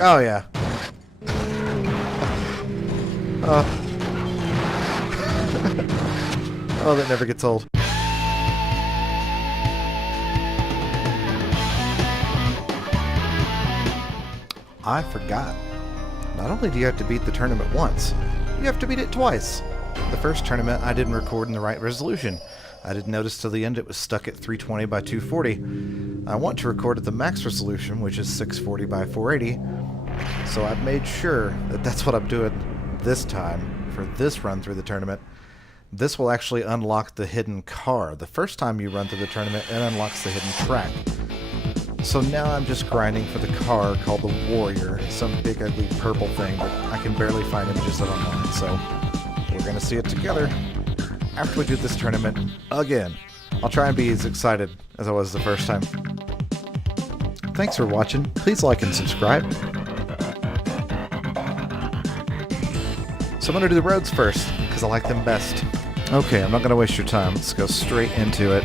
Oh, yeah. Oh. Oh, that never gets old. I forgot. Not only do you have to beat the tournament once, you have to beat it twice. The first tournament I didn't record in the right resolution. I didn't notice till the end it was stuck at 320 by 240. I want to record at the max resolution, which is 640 by 480. So I've made sure that that's what I'm doing this time for this run through the tournament. This will actually unlock the hidden car. The first time you run through the tournament, it unlocks the hidden track. So now I'm just grinding for the car called the Warrior, some big ugly purple thing that I can barely find images of online. So we're going to see it together after we do this tournament again. I'll try and be as excited as I was the first time. Thanks for watching. Please like and subscribe. So I'm going to do the roads first, because I like them best. Okay, I'm not going to waste your time. Let's go straight into it.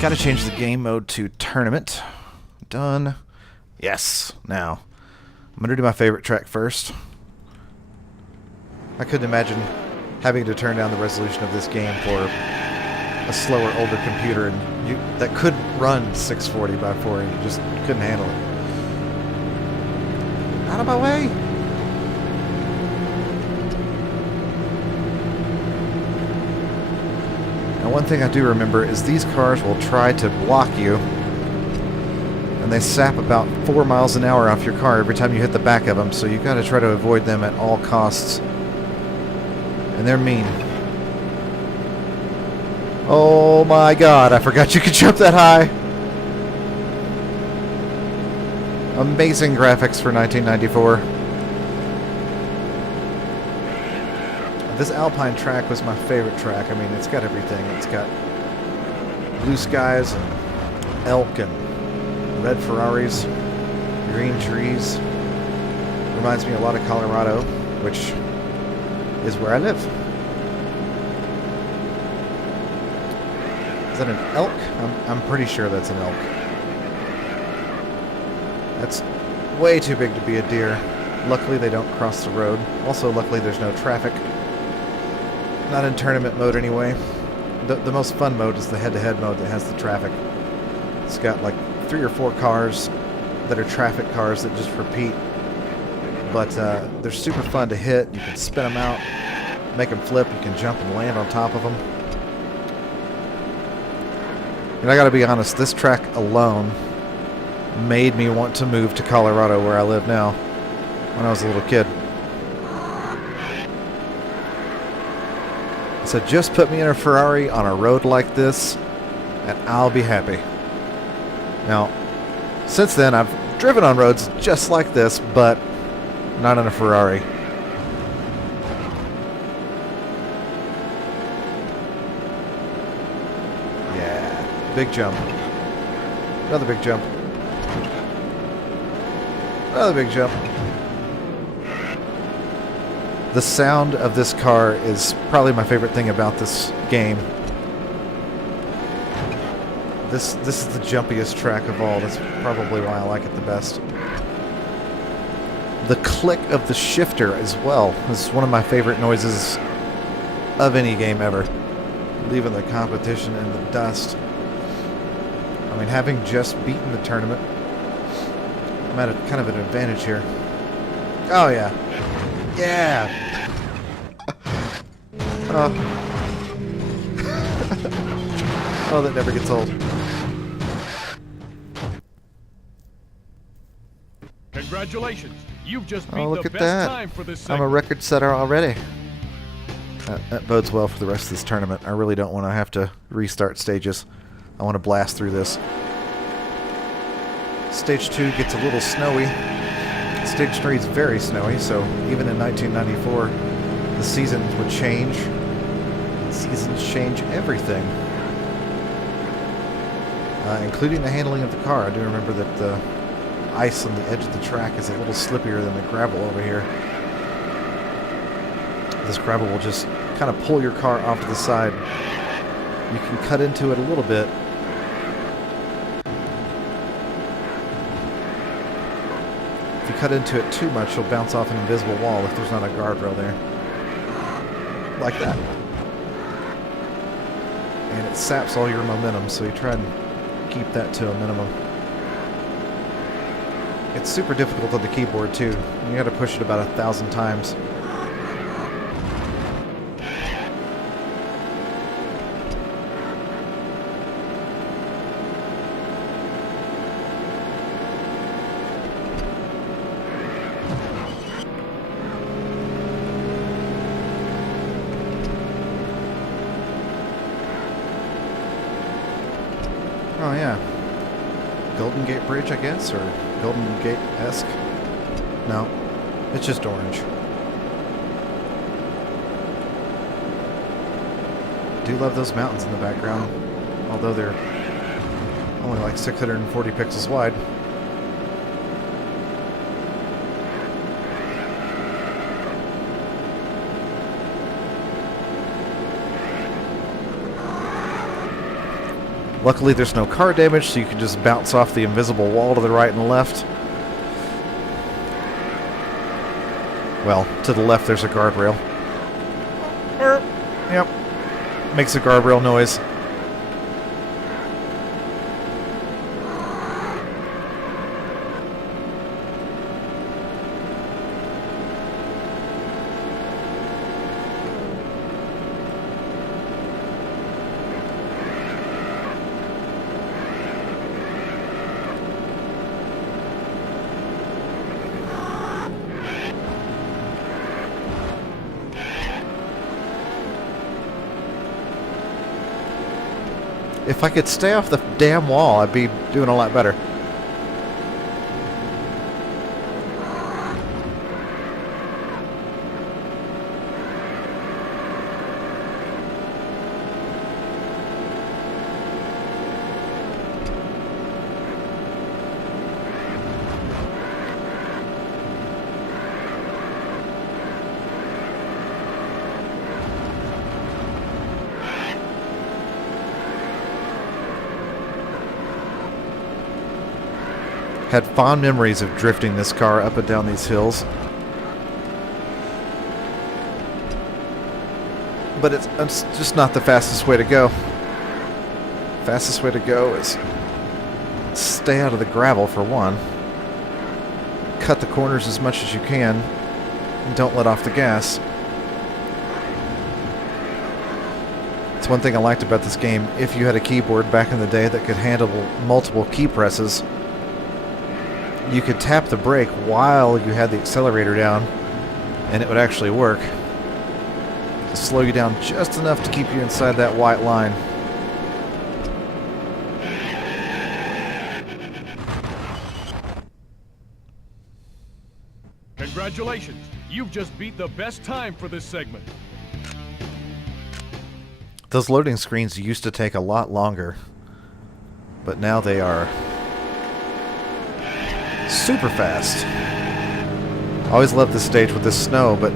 Got to change the game mode to tournament. Done. Yes. Now, I'm going to do my favorite track first. I couldn't imagine having to turn down the resolution of this game for a slower, older computer and that could run 640 by 480. You just couldn't handle it. Out of my way! Now, one thing I do remember is these cars will try to block you, and they sap about 4 miles an hour off your car every time you hit the back of them, so you got to try to avoid them at all costs. And they're mean. Oh my god, I forgot you could jump that high. Amazing graphics for 1994. This Alpine track was my favorite track. I mean, it's got everything. It's got blue skies and elk and red Ferraris, green trees. Reminds me a lot of Colorado, which is where I live. Is that an elk? I'm pretty sure that's an elk. That's way too big to be a deer. Luckily they don't cross the road. Also, luckily there's no traffic. Not in tournament mode anyway. The most fun mode is the head-to-head mode that has the traffic. It's got like 3 or 4 cars that are traffic cars that just repeat. But they're super fun to hit. You can spin them out, make them flip. You can jump and land on top of them. And I gotta be honest, this track alone made me want to move to Colorado, where I live now, when I was a little kid. So just put me in a Ferrari on a road like this, and I'll be happy. Now, since then, I've driven on roads just like this, but not in a Ferrari. Yeah, big jump. Another big jump. Another big jump. The sound of this car is probably my favorite thing about this game. This is the jumpiest track of all. That's probably why I like it the best. The click of the shifter as well is one of my favorite noises of any game ever. Leaving the competition in the dust. I mean, having just beaten the tournament, I'm at kind of an advantage here. Oh yeah. Yeah! Oh. Oh, that never gets old. Congratulations! You've just beat Look the at best that. time for this I'm segment. a record setter already. That bodes well for the rest of this tournament. I really don't want to have to restart stages. I want to blast through this. Stage 2 gets a little snowy. Stage 3 is very snowy, so even in 1994, the seasons would change. Seasons change everything. Including the handling of the car. I do remember that the ice on the edge of the track is a little slippier than the gravel over here. This gravel will just kind of pull your car off to the side. You can cut into it a little bit. If you cut into it too much, you'll bounce off an invisible wall if there's not a guardrail there. Like that. And it saps all your momentum, so you try and keep that to a minimum. It's super difficult on the keyboard too. You gotta push it about 1,000 times. Oh yeah. Golden Gate Bridge, I guess, or Golden Gate-esque? No, it's just orange. Do love those mountains in the background, although they're only like 640 pixels wide. Luckily there's no car damage, so you can just bounce off the invisible wall to the right and left. Well, to the left there's a guardrail. Yep. Makes a guardrail noise. If I could stay off the damn wall, I'd be doing a lot better. Had fond memories of drifting this car up and down these hills. But it's just not the fastest way to go. Fastest way to go is stay out of the gravel for one. Cut the corners as much as you can. And don't let off the gas. It's one thing I liked about this game. If you had a keyboard back in the day that could handle multiple key presses, you could tap the brake while you had the accelerator down, and it would actually work. To slow you down just enough to keep you inside that white line. Congratulations! You've just beat the best time for this segment. Those loading screens used to take a lot longer, but now they are super fast. I always loved this stage with this snow, but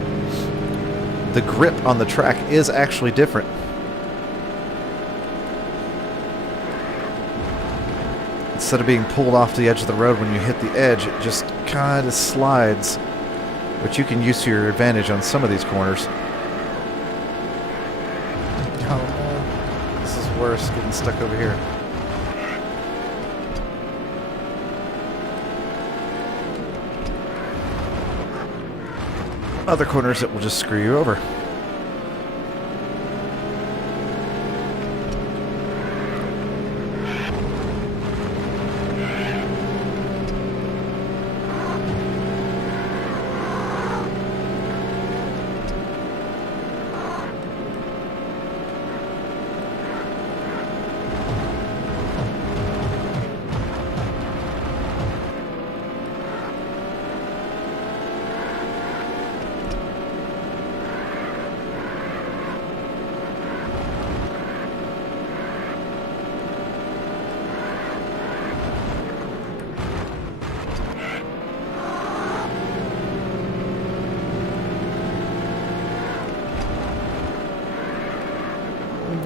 the grip on the track is actually different. Instead of being pulled off the edge of the road when you hit the edge, it just kind of slides, which you can use to your advantage on some of these corners. Oh man, this is worse, getting stuck over here. Other corners that will just screw you over.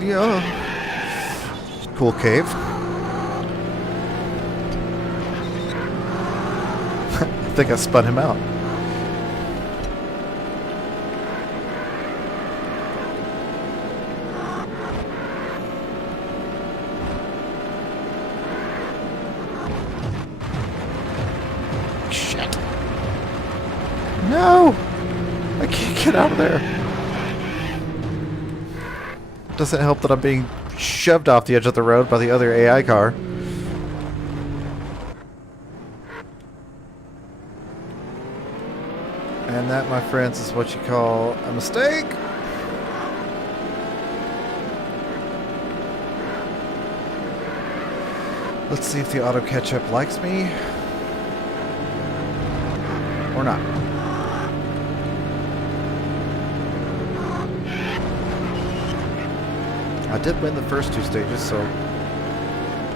Yeah. Cool cave. think I spun him out. Shit. No! I can't get out of there. Doesn't help that I'm being shoved off the edge of the road by the other AI car. And that, my friends, is what you call a mistake. Let's see if the auto catch-up likes me. Or not. I did win the first 2 stages, so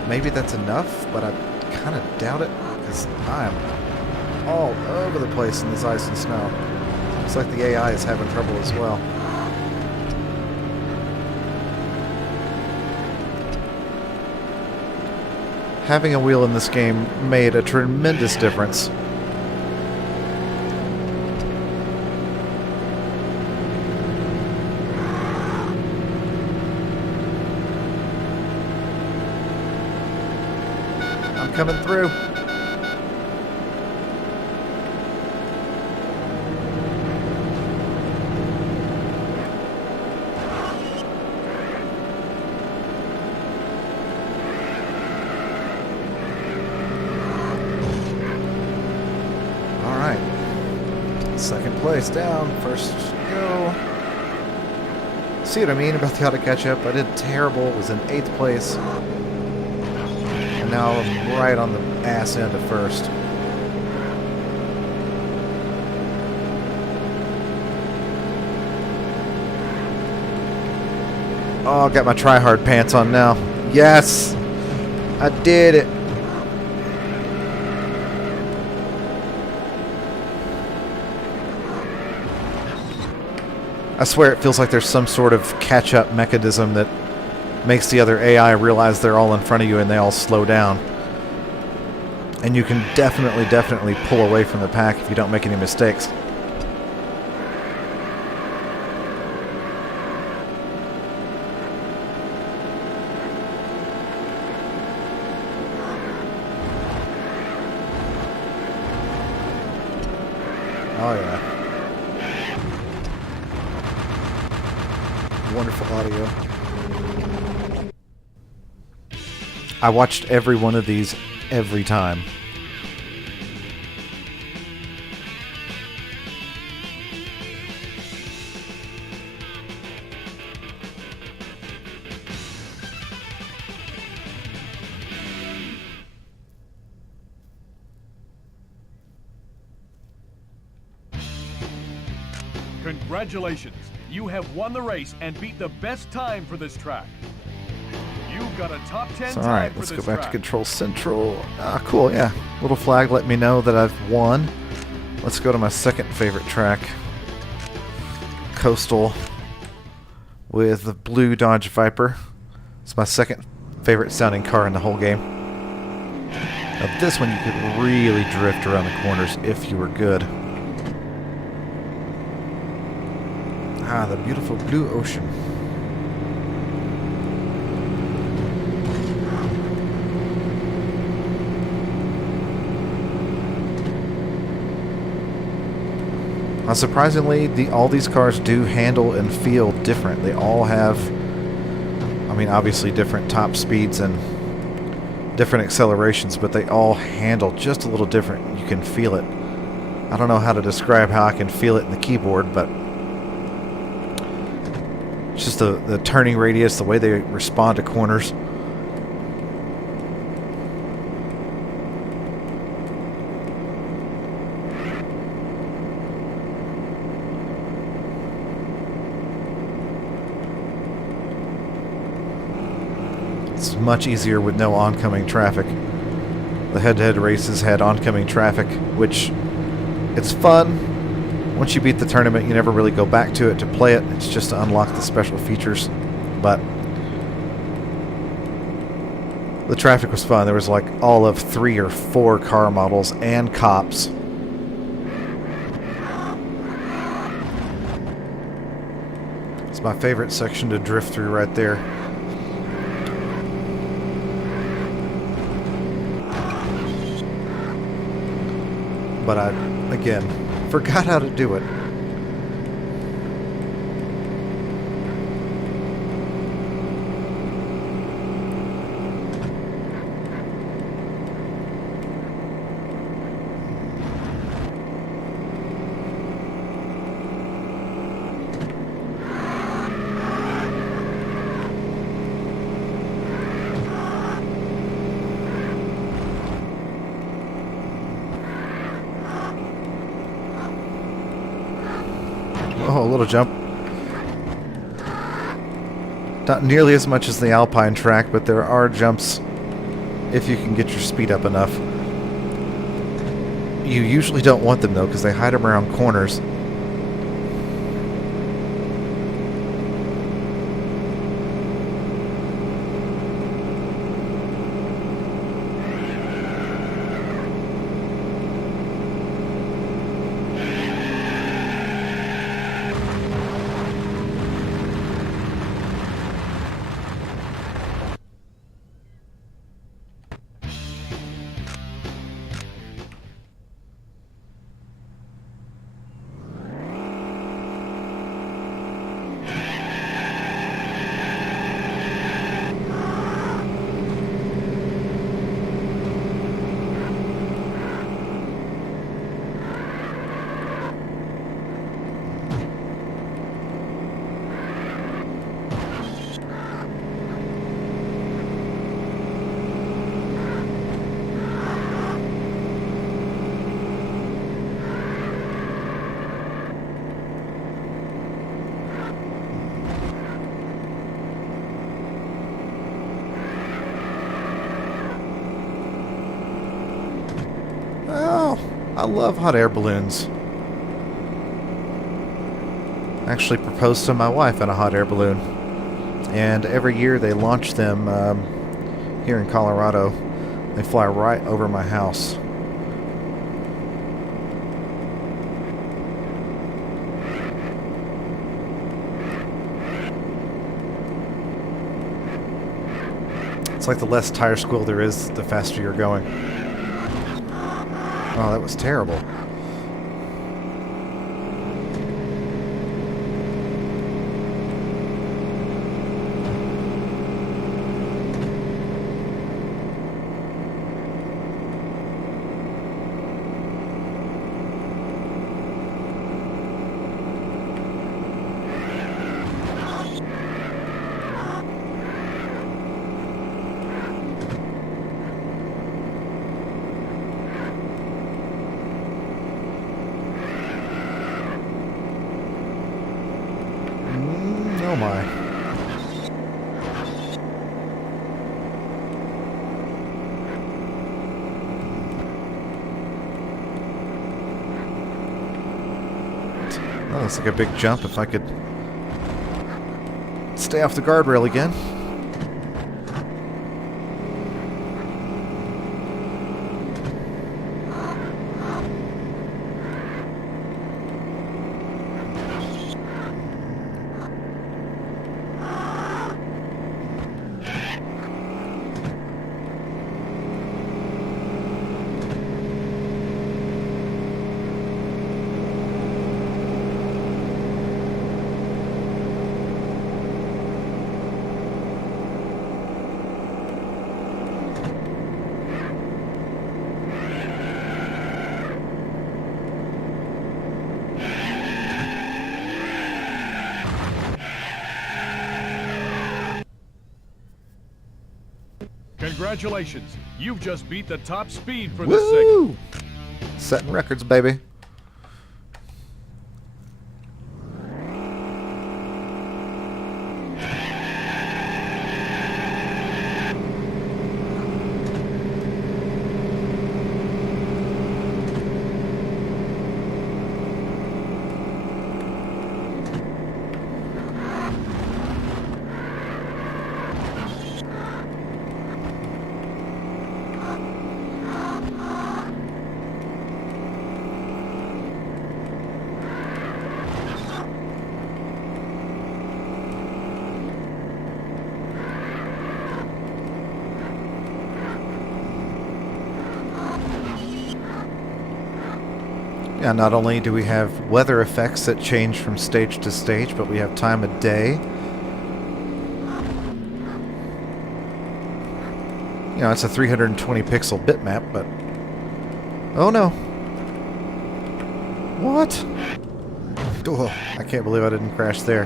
maybe that's enough, but I kind of doubt it, because I am all over the place in this ice and snow. Looks like the AI is having trouble as well. Having a wheel in this game made a tremendous difference. I'm coming through. Second place down, first go. See what I mean about the auto catch-up? I did terrible, was in 8th place. And now I'm right on the ass end of first. Oh, I got my try-hard pants on now. Yes! I did it! I swear it feels like there's some sort of catch-up mechanism that makes the other AI realize they're all in front of you and they all slow down. And you can definitely pull away from the pack if you don't make any mistakes. Oh yeah. Wonderful audio. I watched every one of these every time. Congratulations! You have won the race and beat the best time for this track. You've got a top 10 time Alright, for let's this go back track. to Control Central. Ah, cool, yeah. Little flag let me know that I've won. Let's go to my second favorite track. Coastal with the blue Dodge Viper. It's my second favorite sounding car in the whole game. Now this one you could really drift around the corners if you were good. Ah, the beautiful blue ocean. Now, surprisingly, all these cars do handle and feel different. They all have, I mean, obviously different top speeds and different accelerations, but they all handle just a little different. You can feel it. I don't know how to describe how I can feel it in the keyboard, but it's just the turning radius, the way they respond to corners. It's much easier with no oncoming traffic. The head-to-head races had oncoming traffic, which it's fun. Once you beat the tournament, you never really go back to it to play it. It's just to unlock the special features. But the traffic was fun. There was like all of 3 or 4 car models and cops It's my favorite section to drift through right there. But I, again, forgot how to do it. Oh, a little jump. Not nearly as much as the Alpine track, but there are jumps if you can get your speed up enough. You usually don't want them, though, because they hide them around corners. Oh, I love hot air balloons. I actually proposed to my wife in a hot air balloon. And every year they launch them here in Colorado. They fly right over my house. It's like the less tire squeal there is, the faster you're going. Oh, that was terrible. Oh my. Oh, that's like a big jump if I could stay off the guardrail again. Congratulations, you've just beat the top speed for this segment. Woo! Setting records, baby. Yeah, not only do we have weather effects that change from stage to stage, but we have time of day. You know, it's a 320 pixel bitmap, but... Oh no! What? Oh, I can't believe I didn't crash there.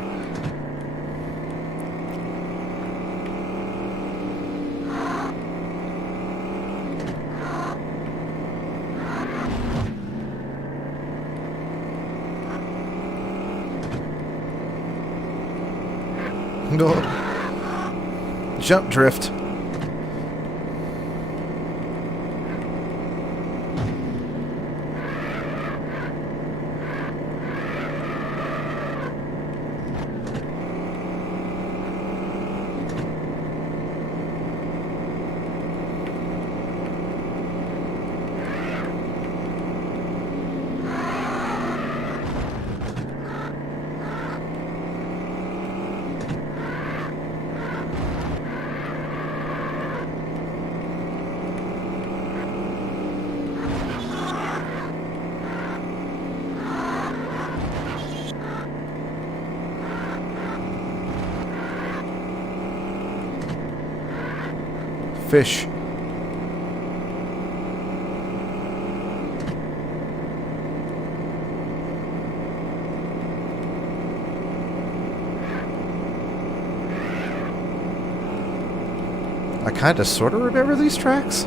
No. Jump drift. Fish. I kinda sorta remember these tracks.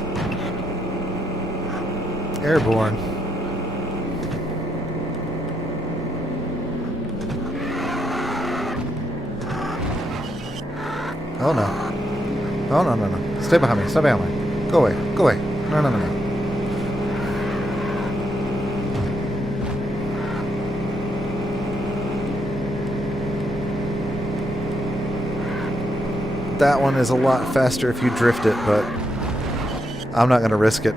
Airborne. Oh no. Oh no no no. Stay behind me, stay behind me. Go away, go away. No no no no. That one is a lot faster if you drift it, but I'm not gonna risk it.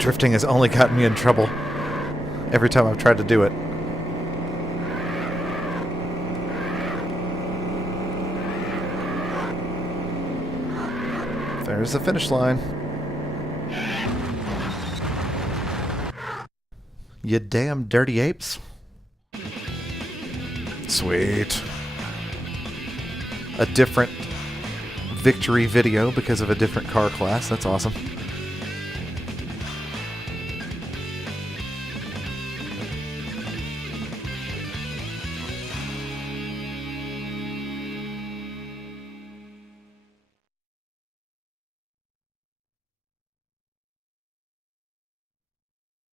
Drifting has only gotten me in trouble every time I've tried to do it. There's the finish line. You damn dirty apes. Sweet. A different victory video because of a different car class. That's awesome.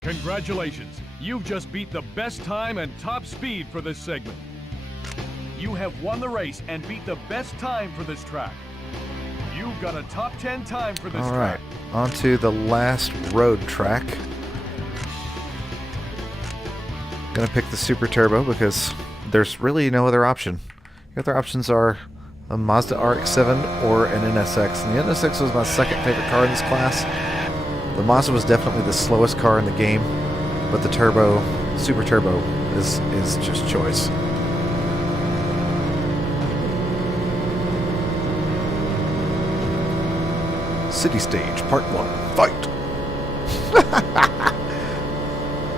Congratulations! You've just beat the best time and top speed for this segment. You have won the race and beat the best time for this track. You've got a top 10 time for this track. Alright, on to the last road track. Gonna pick the Super Turbo because there's really no other option. The other options are a Mazda RX-7 or an NSX. And the NSX was my second favorite car in this class. The Mazda was definitely the slowest car in the game, but the Turbo, Super Turbo, is just choice. City Stage, Part 1, fight!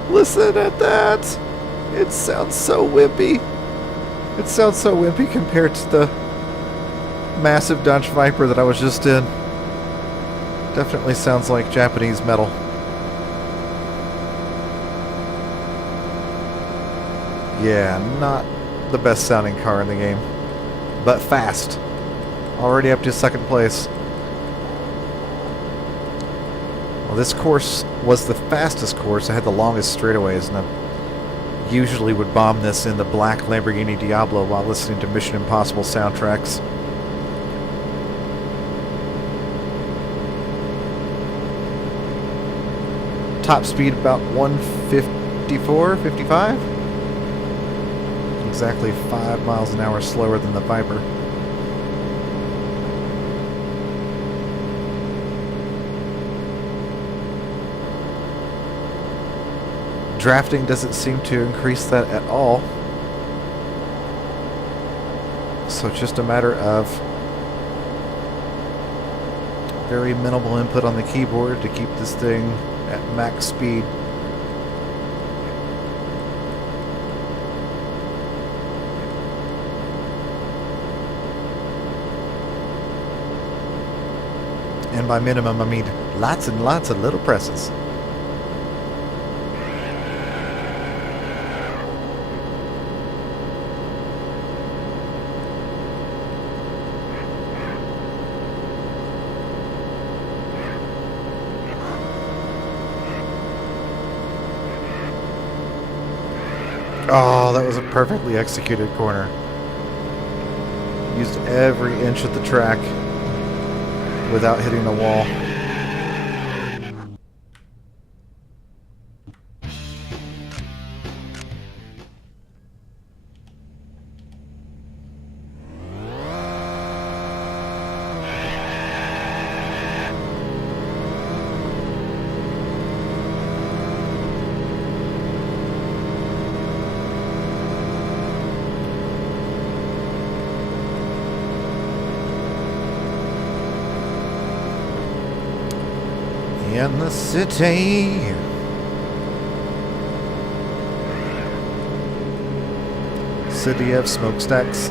Listen at that! It sounds so wimpy. It sounds so wimpy compared to the massive Dodge Viper that I was just in. Definitely sounds like Japanese metal. Yeah, not the best sounding car in the game, but fast. Already up to second place. Well, this course was the fastest course. I had the longest straightaways, and I usually would bomb this in the black Lamborghini Diablo while listening to Mission Impossible soundtracks. Top speed about 154, 55. Exactly 5 miles an hour slower than the Viper. Drafting doesn't seem to increase that at all. So it's just a matter of very minimal input on the keyboard to keep this thing at max speed. And by minimum, I mean lots and lots of little presses. Oh, that was a perfectly executed corner. Used every inch of the track without hitting the wall. In the city, city of smokestacks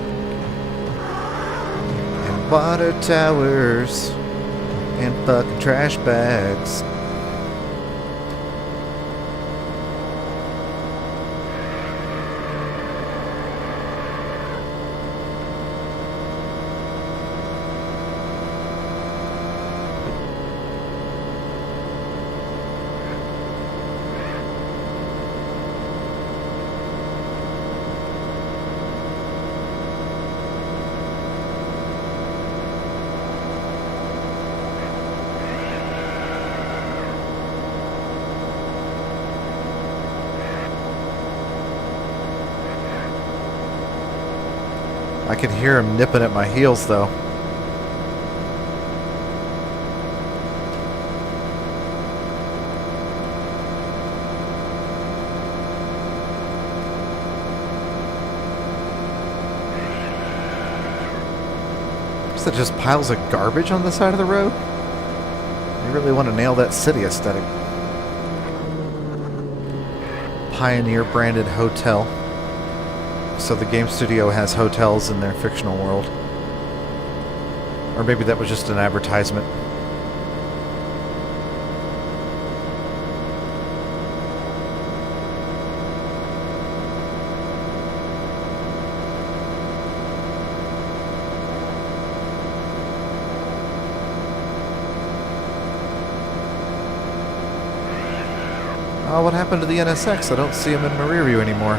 and water towers and fucking trash bags. I could hear him nipping at my heels, though. Is that just piles of garbage on the side of the road? You really want to nail that city aesthetic. Pioneer branded hotel. So the game studio has hotels in their fictional world. Or maybe that was just an advertisement. Oh, what happened to the NSX? I don't see him in my rear view anymore.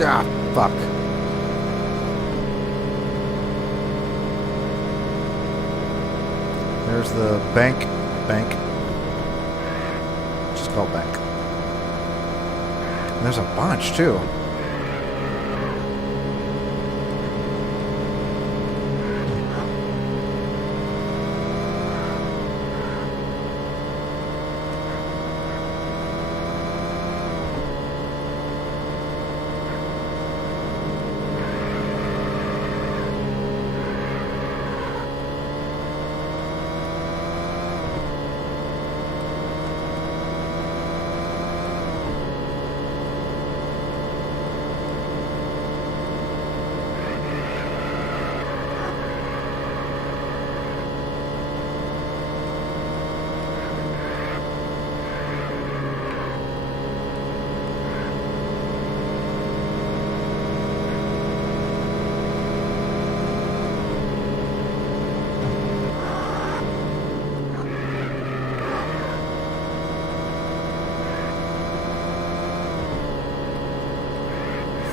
Ah, fuck. There's the bank. Just called bank. And there's a bunch, too.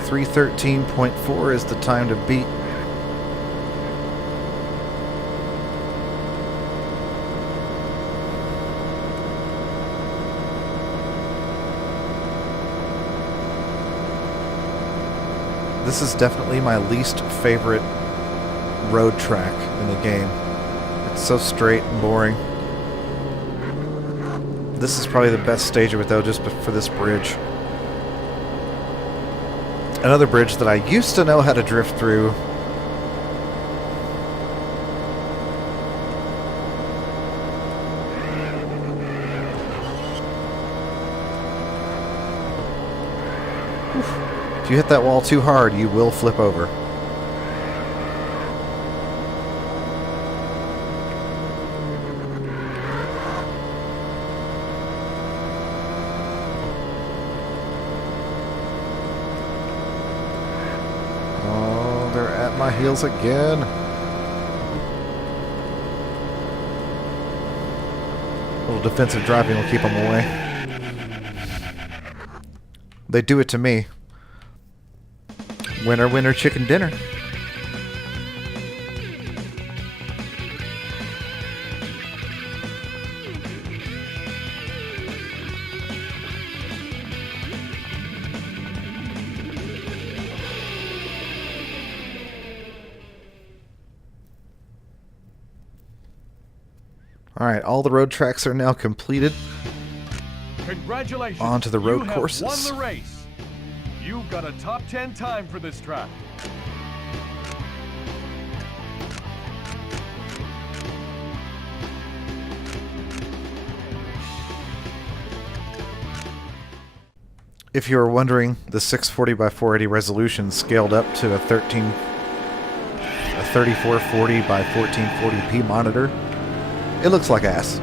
313.4 is the time to beat. This is definitely my least favorite road track in the game. It's so straight and boring. This is probably the best stage of it though, just for this bridge. Another bridge that I used to know how to drift through. If you hit that wall too hard, you will flip over. Oh, they're at my heels again. A little defensive driving will keep them away. They do it to me. Winner, winner, chicken dinner. Alright, all the road tracks are now completed. Congratulations. On to the road you courses. Have won the race. You've got a top 10 time for this track. If you were wondering, the 640 by 480 resolution scaled up to a 3440 by 1440p monitor. It looks like ass.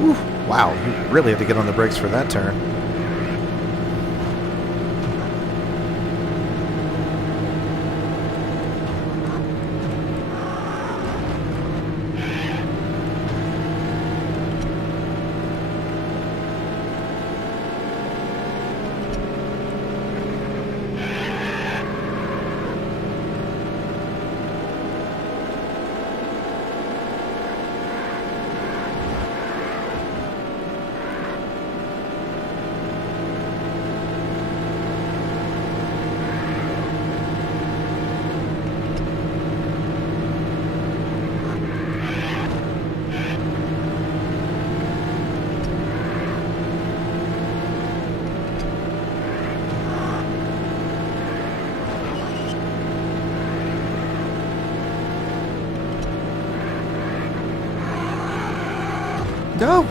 Ooh, wow, you really had to get on the brakes for that turn. No!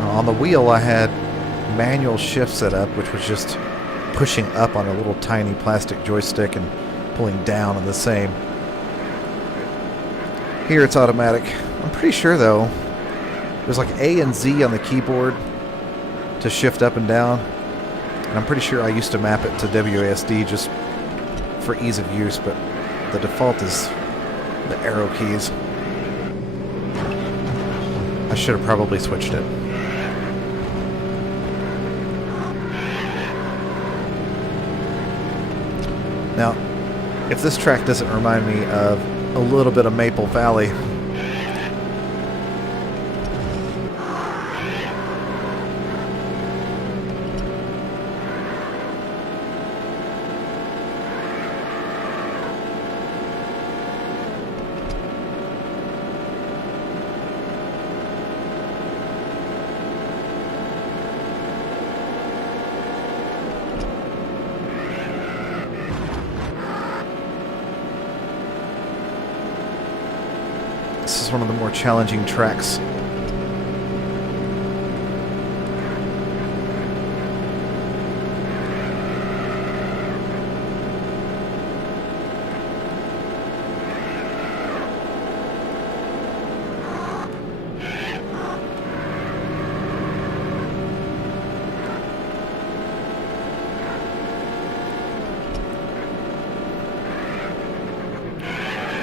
On the wheel, I had manual shift set up, which was just pushing up on a little tiny plastic joystick and pulling down on the same. Here it's automatic. I'm pretty sure, though, there's like A and Z on the keyboard to shift up and down. And I'm pretty sure I used to map it to WASD just for ease of use, but the default is the arrow keys. I should have probably switched it. Now, if this track doesn't remind me of a little bit of Maple Valley, this is one of the more challenging tracks.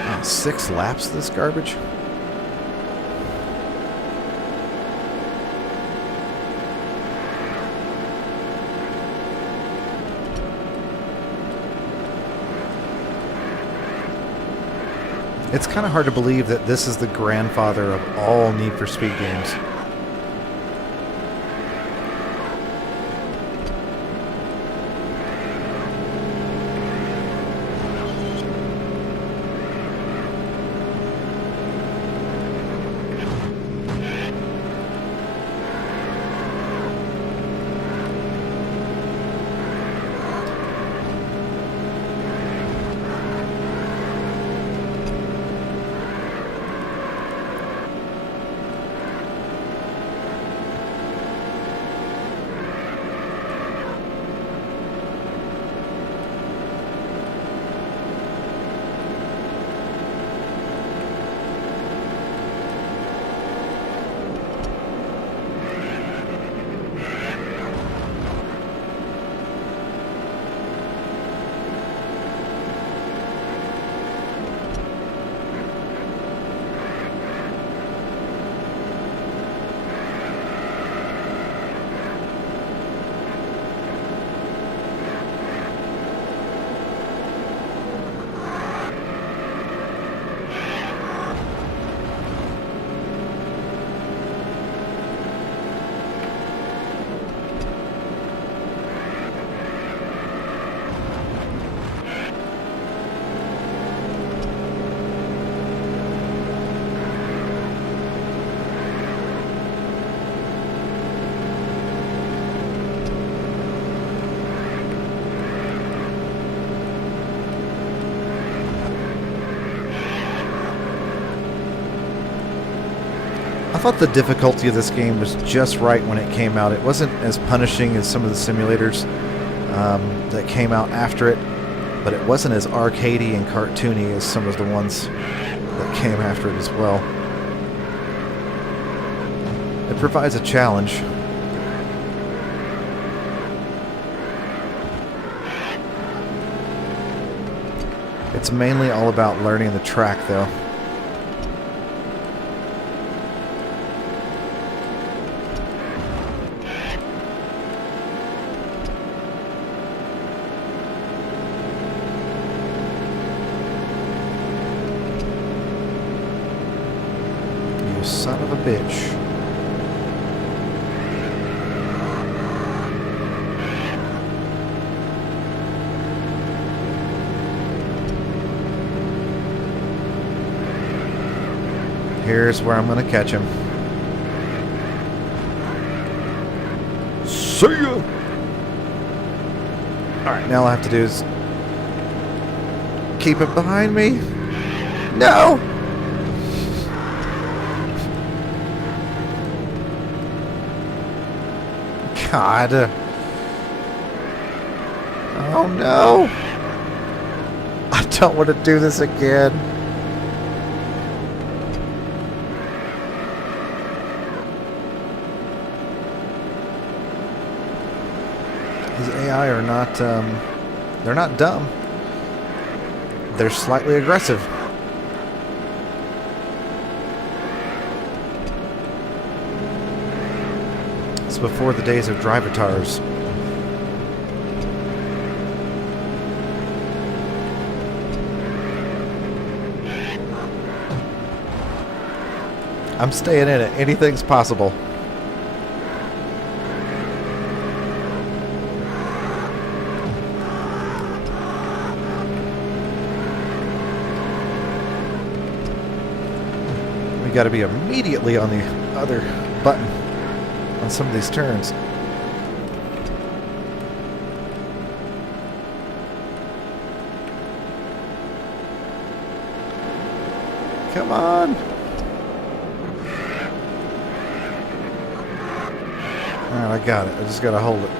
Wow, 6 laps of this garbage? It's kind of hard to believe that this is the grandfather of all Need for Speed games. I thought the difficulty of this game was just right when it came out. It wasn't as punishing as some of the simulators that came out after it, but it wasn't as arcadey and cartoony as some of the ones that came after it as well. It provides a challenge. It's mainly all about learning the track, though. Son of a bitch. Here's where I'm going to catch him. See ya! Alright, now all I have to do is keep it behind me. No! God. Oh no. I don't want to do this again. These AI are not, they're not dumb. They're slightly aggressive. It's before the days of drivatars. I'm staying in it. Anything's possible. We got to be immediately on the other button on some of these turns. Come on. Alright, I got it. I just got to hold it.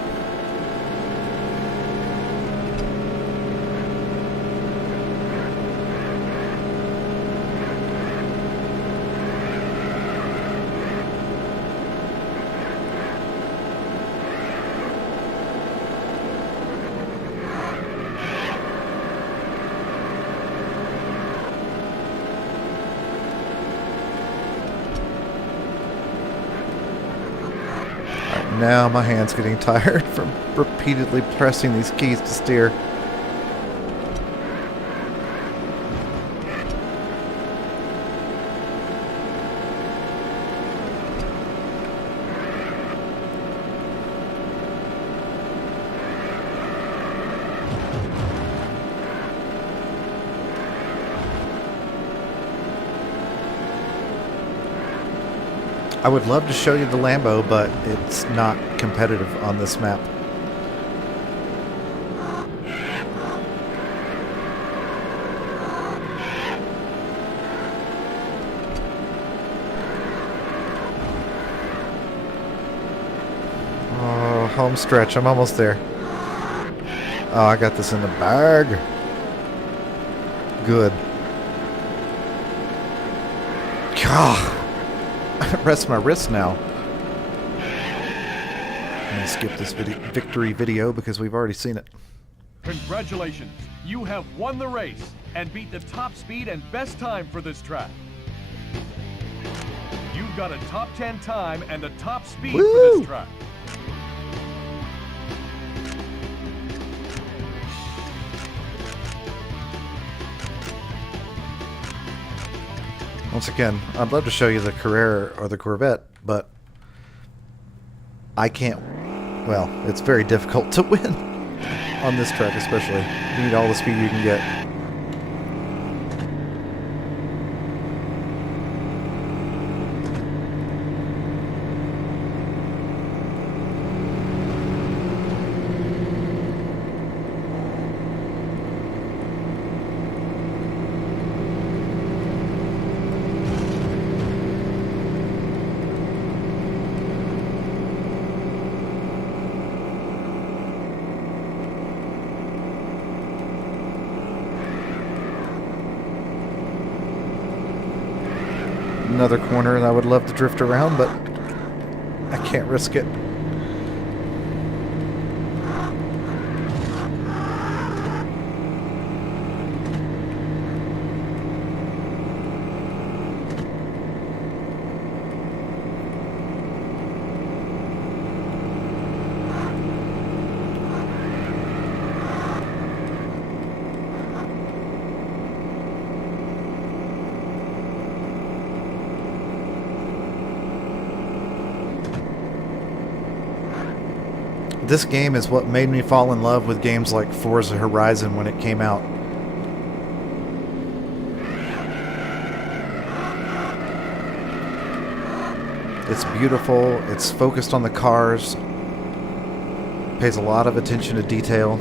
Now my hand's getting tired from repeatedly pressing these keys to steer. I would love to show you the Lambo, but it's not competitive on this map. Oh, home stretch. I'm almost there. Oh, I got this in the bag. Good. God. Rest my wrist now. I'm gonna skip this victory video because we've already seen it. Congratulations, you have won the race and beat the top speed and best time for this track. You've got a top 10 time and a top speed for this track. Once again, I'd love to show you the Carrera or the Corvette, but I can't. Well, it's very difficult to win on this track, especially. You need all the speed you can get. Another corner that I would love to drift around, but I can't risk it. This game is what made me fall in love with games like Forza Horizon when it came out. It's beautiful, it's focused on the cars, pays a lot of attention to detail.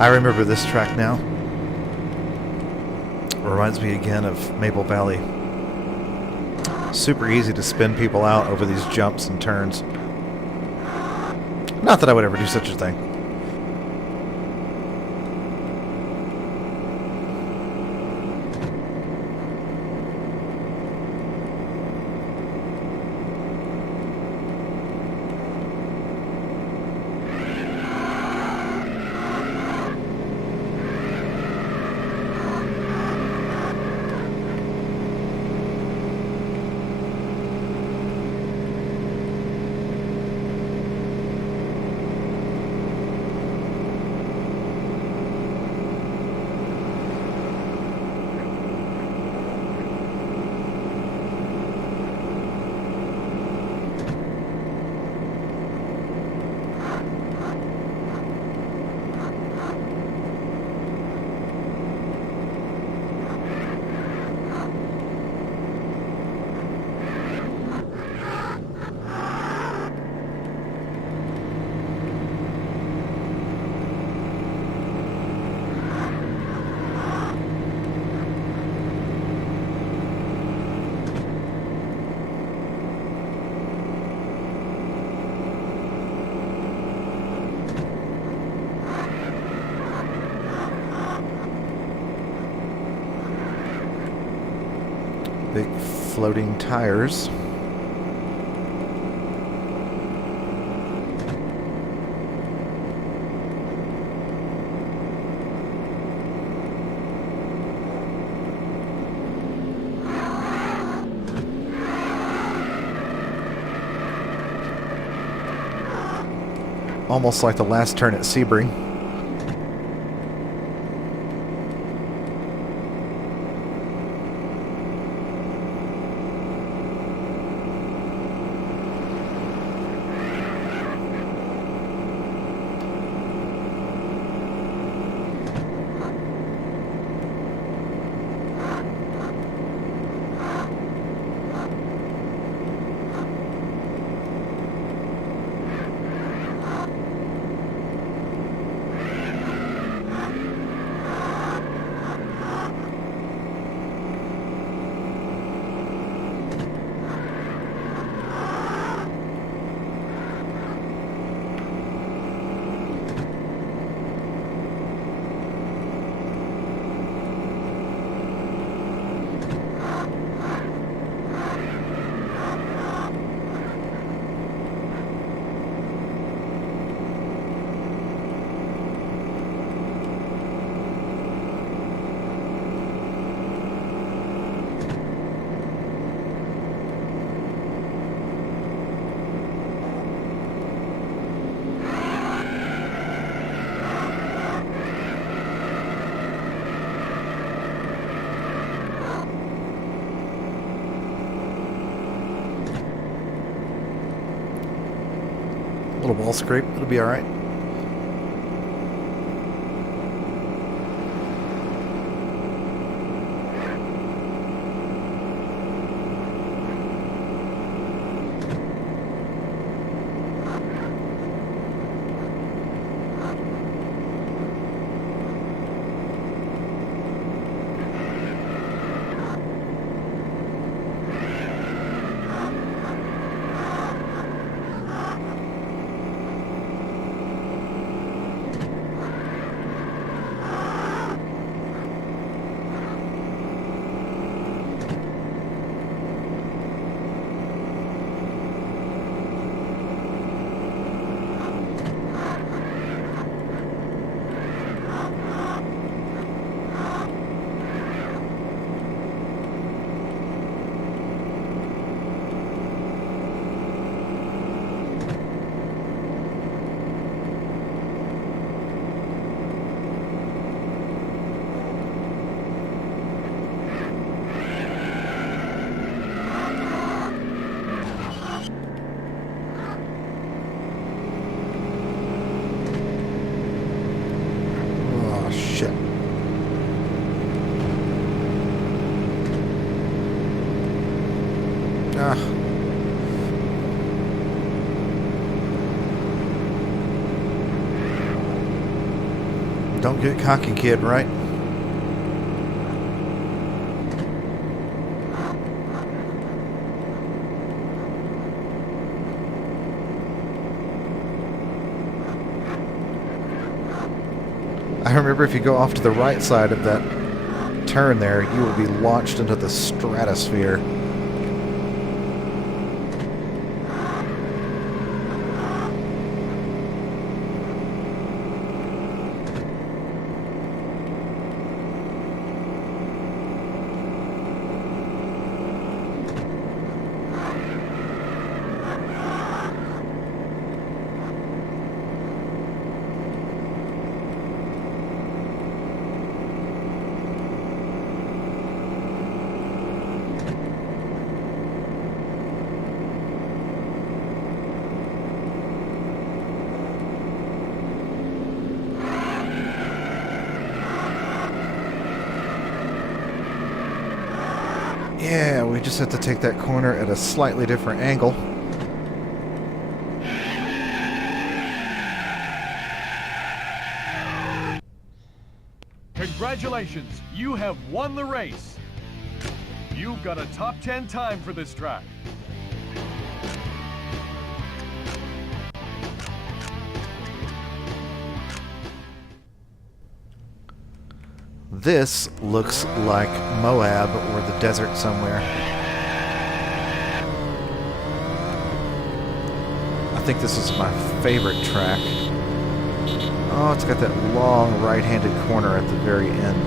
I remember this track now. Reminds me again of Maple Valley. Super easy to spin people out over these jumps and turns. Not that I would ever do such a thing. Big floating tires. Almost like the last turn at Sebring. Little ball scrape, it'll be alright. Don't get cocky, kid, right? I remember if you go off to the right side of that turn there, you will be launched into the stratosphere. Yeah, we just have to take that corner at a slightly different angle. Congratulations, you have won the race. You've got a top 10 time for this track. This looks like Moab or the desert somewhere. I think this is my favorite track. Oh, it's got that long right-handed corner at the very end.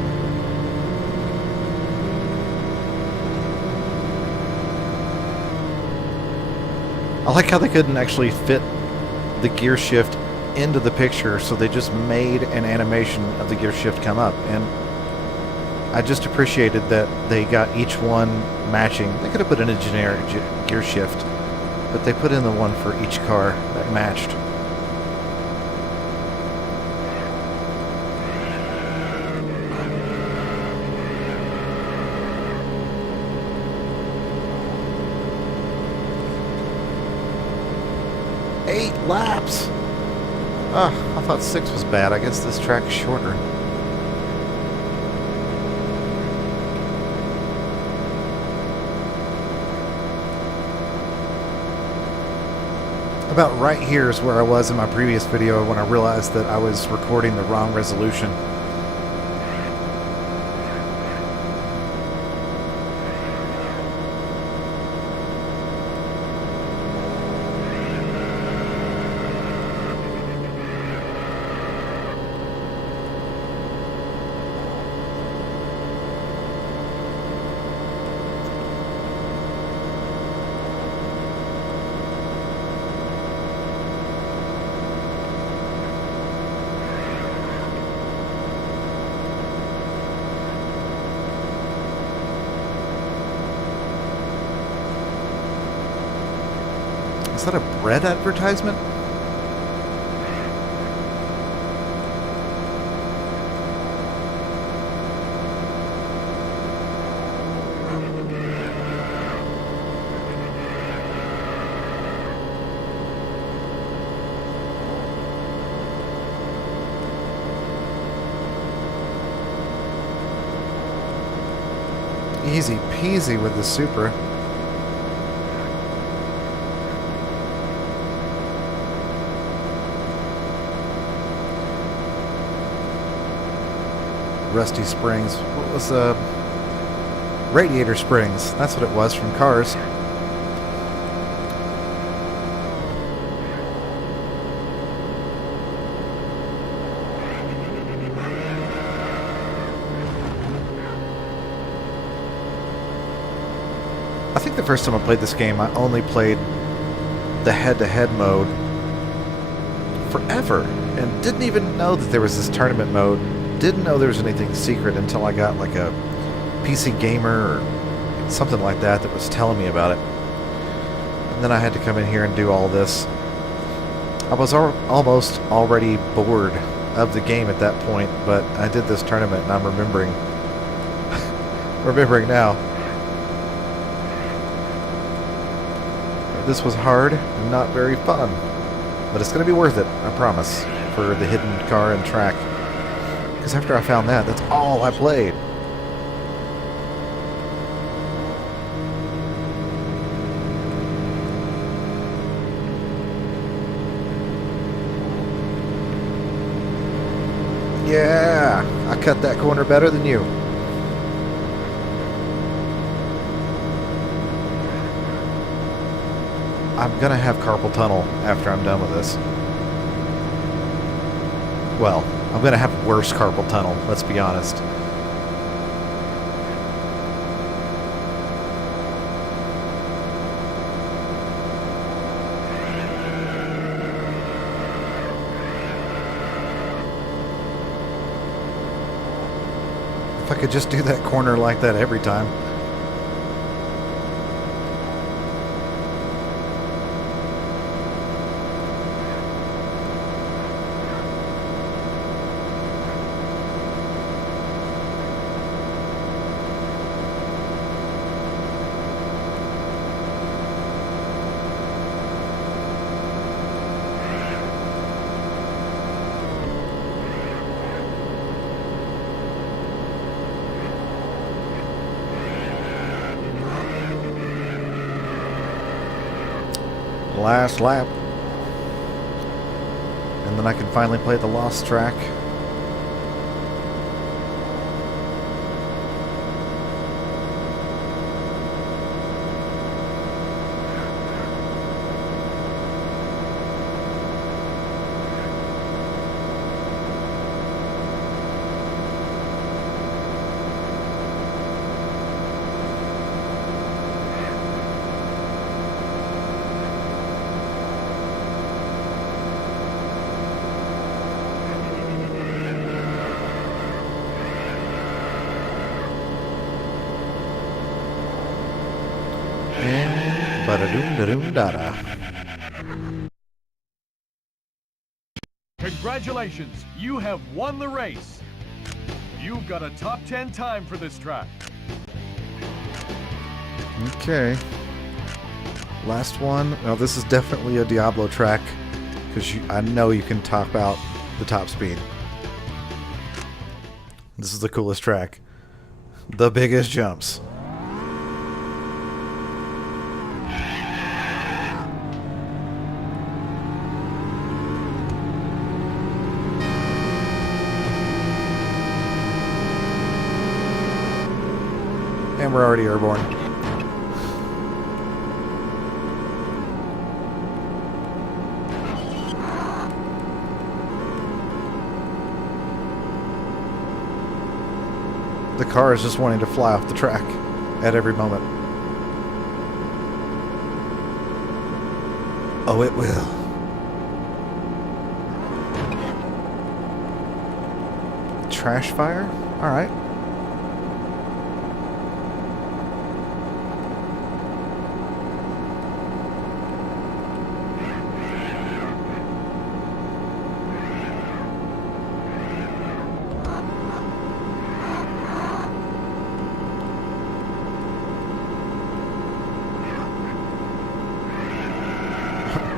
I like how they couldn't actually fit the gear shift into the picture, so they just made an animation of the gear shift come up, and I just appreciated that they got each one matching. They could have put in a generic gear shift, but they put in the one for each car that matched. Eight laps! Ah, I thought 6 was bad. I guess this track's shorter. About right here is where I was in my previous video when I realized that I was recording the wrong resolution. Is that a bread advertisement? Easy peasy with the Supra. Rusty Springs. What was Radiator Springs? That's what it was from Cars. I think the first time I played this game, I only played the head-to-head mode forever and didn't even know that there was this tournament mode. Didn't know there was anything secret until I got like a PC Gamer or something like that that was telling me about it. And then I had to come in here and do all this. I was almost already bored of the game at that point, but I did this tournament and I'm remembering now. This was hard and not very fun, but it's going to be worth it, I promise, for the hidden car and track. Because after I found that, that's all I played. Yeah, I cut that corner better than you. I'm gonna have carpal tunnel after I'm done with this. Well, I'm gonna have worse carpal tunnel, let's be honest. If I could just do that corner like that every time. Last lap. And then I can finally play the Lost track. Ba-da-doom-da-doom-da-da. Congratulations, you have won the race. You've got a top 10 time for this track. Okay. Last one. Now this is definitely a Diablo track because I know you can top out the top speed. This is the coolest track. The biggest jumps. And we're already airborne. The car is just wanting to fly off the track at every moment. Oh, it will. Trash fire? Alright.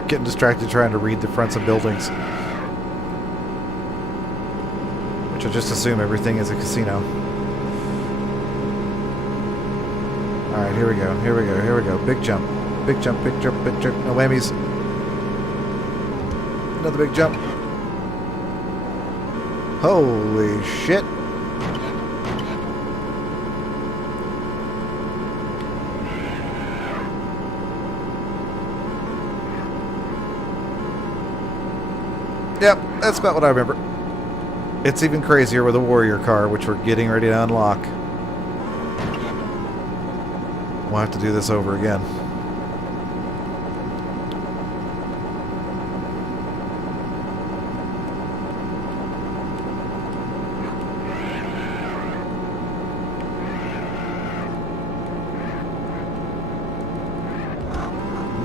Getting distracted trying to read the fronts of buildings. Which I just assume everything is a casino. Alright, here we go, here we go, here we go. Big jump. Big jump, big jump, big jump. No whammies. Another big jump. Holy shit. Yep, that's about what I remember. It's even crazier with a warrior car, which we're getting ready to unlock. We'll have to do this over again.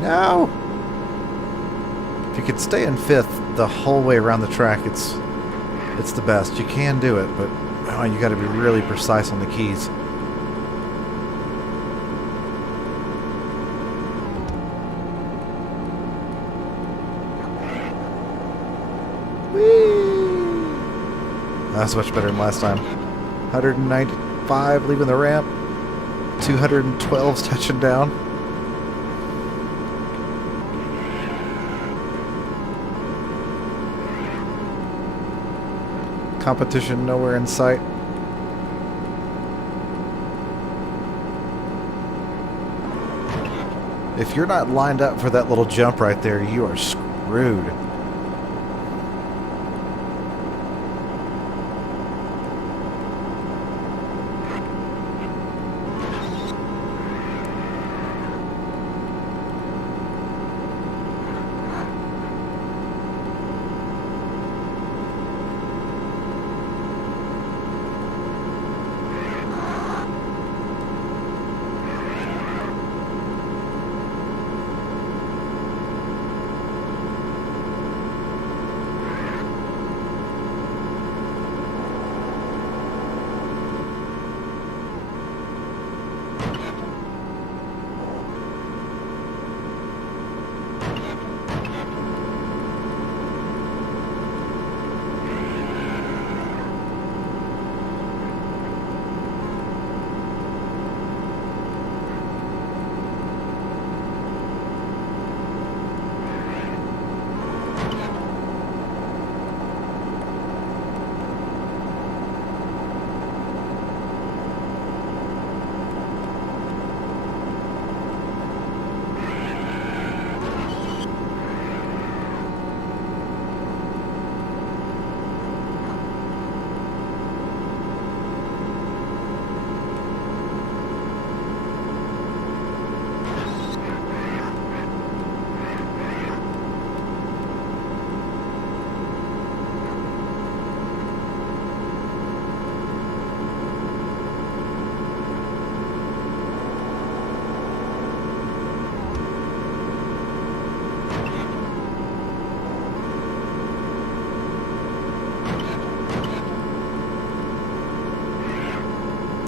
No! If you could stay in fifth the whole way around the track, it's the best. You can do it, but oh, you got to be really precise on the keys. Whee! That's much better than last time. 195 leaving the ramp. 212's touching down. Competition nowhere in sight. If you're not lined up for that little jump right there, you are screwed.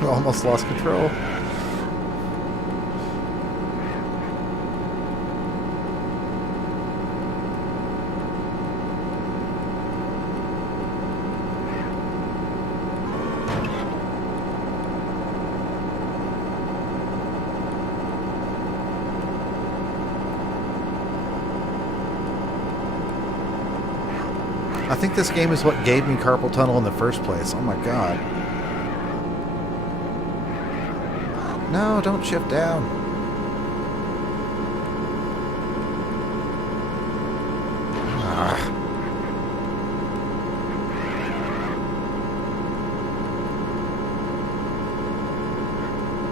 Almost lost control. I think this game is what gave me carpal tunnel in the first place. Oh my god. No, don't shift down. Ah.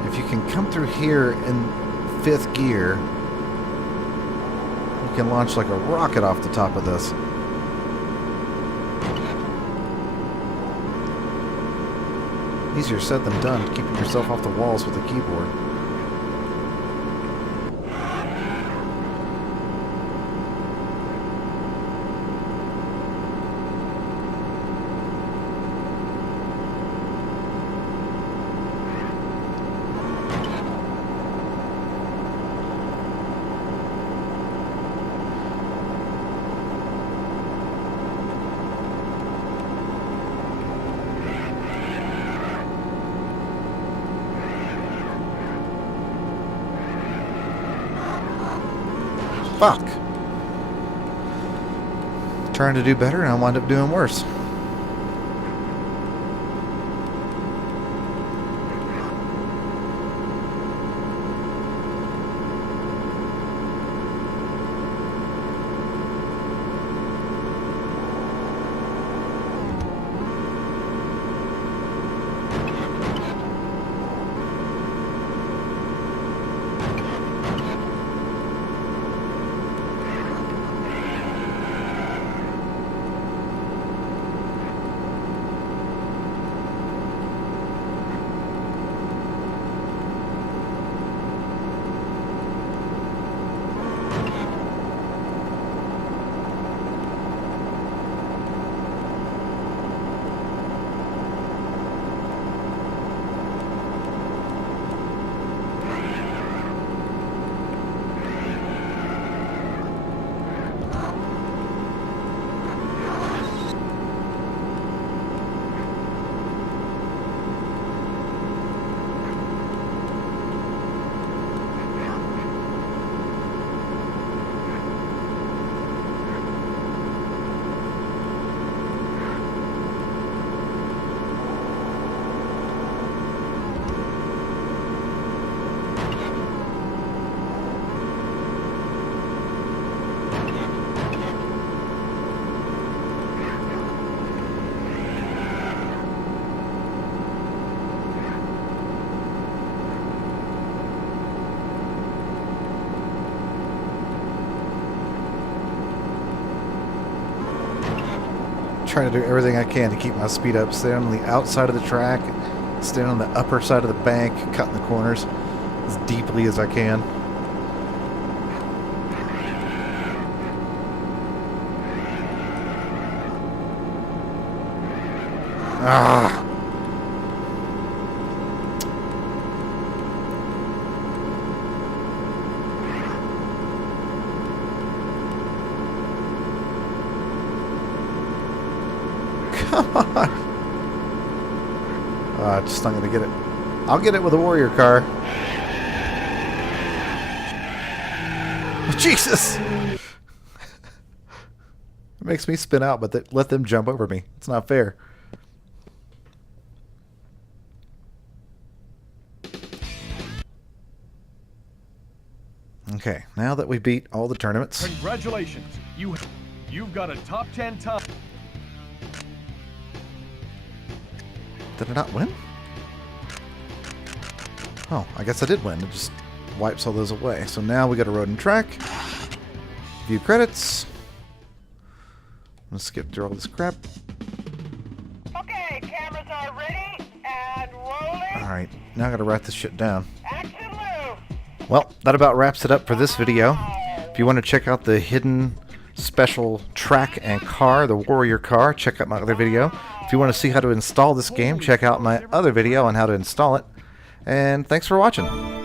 If you can come through here in 5th gear, you can launch like a rocket off the top of this. Easier said than done, keeping yourself off the walls with a keyboard. Fuck. Trying to do better and I wind up doing worse. trying to do everything I can to keep my speed up. Stay on the outside of the track, stay on the upper side of the bank, cutting the corners as deeply as I can. Ah! Come on! Just not gonna get it. I'll get it with a warrior car. Oh, Jesus! It makes me spin out, but let them jump over me. It's not fair. Okay, now that we beat all the tournaments. Congratulations. You've got a top 10 time. Did I not win? Oh, I guess I did win. It just wipes all those away. So now we got a road and track. View credits. Let's skip through all this crap. Okay, cameras are ready and rolling. Alright, now I gotta write this shit down. Action move. Well, that about wraps it up for this video. If you want to check out the hidden special track and car, the warrior car, check out my other video. If you want to see how to install this game, check out my other video on how to install it. And thanks for watching.